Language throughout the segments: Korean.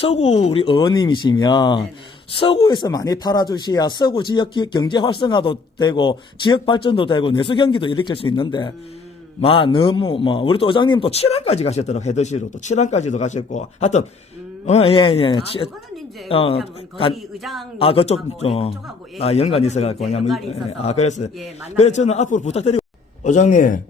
서구 우리 의원님이시면 네네. 서구에서 많이 팔아주셔야 서구 지역 기- 경제 활성화도 되고 지역 발전도 되고 내수 경기도 일으킬 수 있는데 음. 마 너무 뭐 우리 또 의장님 또 칠안까지 가셨더라고 헤드시로 또 칠안까지도 가셨고 하여튼 어예예 아, 그거는 이제 어, 간- 의장 아 그쪽 좀 그쪽하고 예, 아 연관이 있어갖고 왜냐면 예, 아 그래서 예, 그래서 저는 앞으로 부탁드리고 의장님 네네.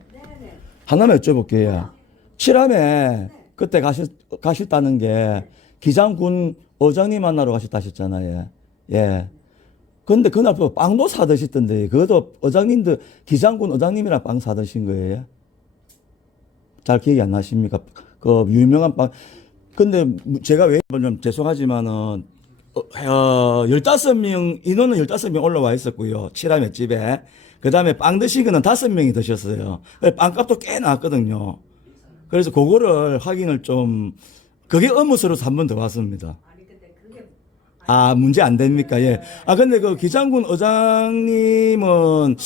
하나만 여쭤볼게요. 칠암에 그때 가셨, 가셨다는 게 기장군 의장님 만나러 가셨다 하셨잖아요. 예. 근데 그날 또 빵도 사드시던데, 그것도 의장님도 기장군 의장님이랑 빵 사드신 거예요? 잘 기억이 안 나십니까? 그 유명한 빵. 근데 제가 왜, 좀 죄송하지만은, 어, 어, 15명, 인원은 15명 올라와 있었고요. 칠암의 집에. 그 다음에 빵 드신 거는 5명이 드셨어요. 빵값도 꽤 나왔거든요. 그래서 그거를 확인을 좀, 그게 의무서로서 한 번 더 왔습니다. 아, 문제 안 됩니까? 예. 아, 근데 그 기장군 의장님은,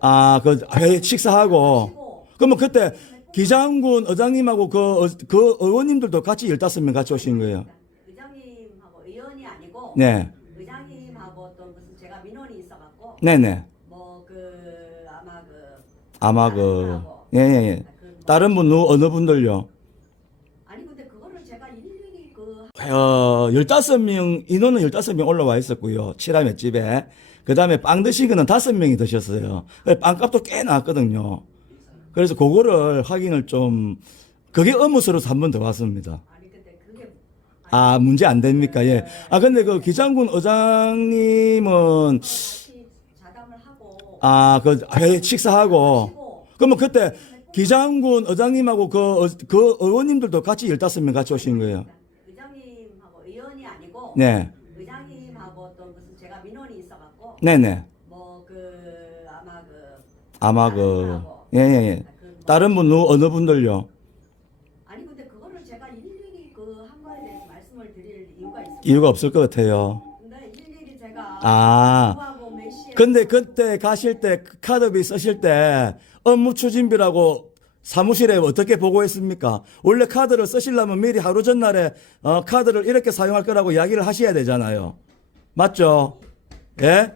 아, 그, 회 식사하고, 하시고 그러면 그때 기장군 의장님하고 그, 어- 그 의원님들도 같이 15명 같이 오신 거예요. 의장님하고 의원이 아니고 네. 의장님하고 또 무슨 제가 민원이 있어갖고 네네. 뭐 그 아마 그 아마 그, 예, 예, 예. 그 다른 분, 누- 어느 분들요? 제가 일일이 그 어, 15명, 인원은 15명 올라와 있었고요. 칠암의 집에. 그 다음에 빵 드신 거는 5명이 드셨어요. 빵값도 꽤 나왔거든요. 그래서 그거를 확인을 좀, 그게 의무서로서 한 번 더 왔습니다. 아니 근데 그게 아, 문제 안 됩니까? 예. 아, 근데 그 기장군 의장님은, 같이 자담을 하고 아, 그, 회 식사하고, 하시고 그러면 그때 기장군 의장님하고 그, 어- 그 의원님들도 같이 15명 같이 오신 거예요. 의장님하고 의원이 아니고 네. 의장님하고 또 무슨 제가 민원이 있어갖고 네네. 뭐 그 아마 그 아마 그, 예, 예, 예. 그 다른 분, 누- 어느 분들요? 아니 근데 그거를 제가 일일이 그 한 거에 대해서 말씀을 드릴 이유가 있어요. 이유가 없을 것 같아요. 근데 일일이 제가 아. 누구하고 몇 시에 근데 그때 가실 때, 그 카드비 쓰실 때, 업무 추진비라고 사무실에 어떻게 보고했습니까? 원래 카드를 쓰시려면 미리 하루 전날에, 어, 카드를 이렇게 사용할 거라고 이야기를 하셔야 되잖아요. 맞죠? 예?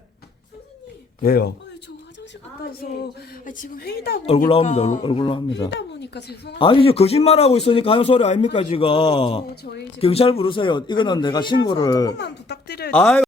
왜요? 아, 저 화장실 아, 갔다 와서 예, 저기- 아, 지금 회의다 보니까 얼굴 나옵니다, 얼굴, 얼굴 나옵니다. 회의다 보니까 죄송합니다. 아니, 이게 거짓말 하고 있으니까 하는 소리 아닙니까, 지금? 저, 저희 지금 경찰 부르세요. 이거는 내가 회의라서 신고를. 조금만 부탁드려요. 아유.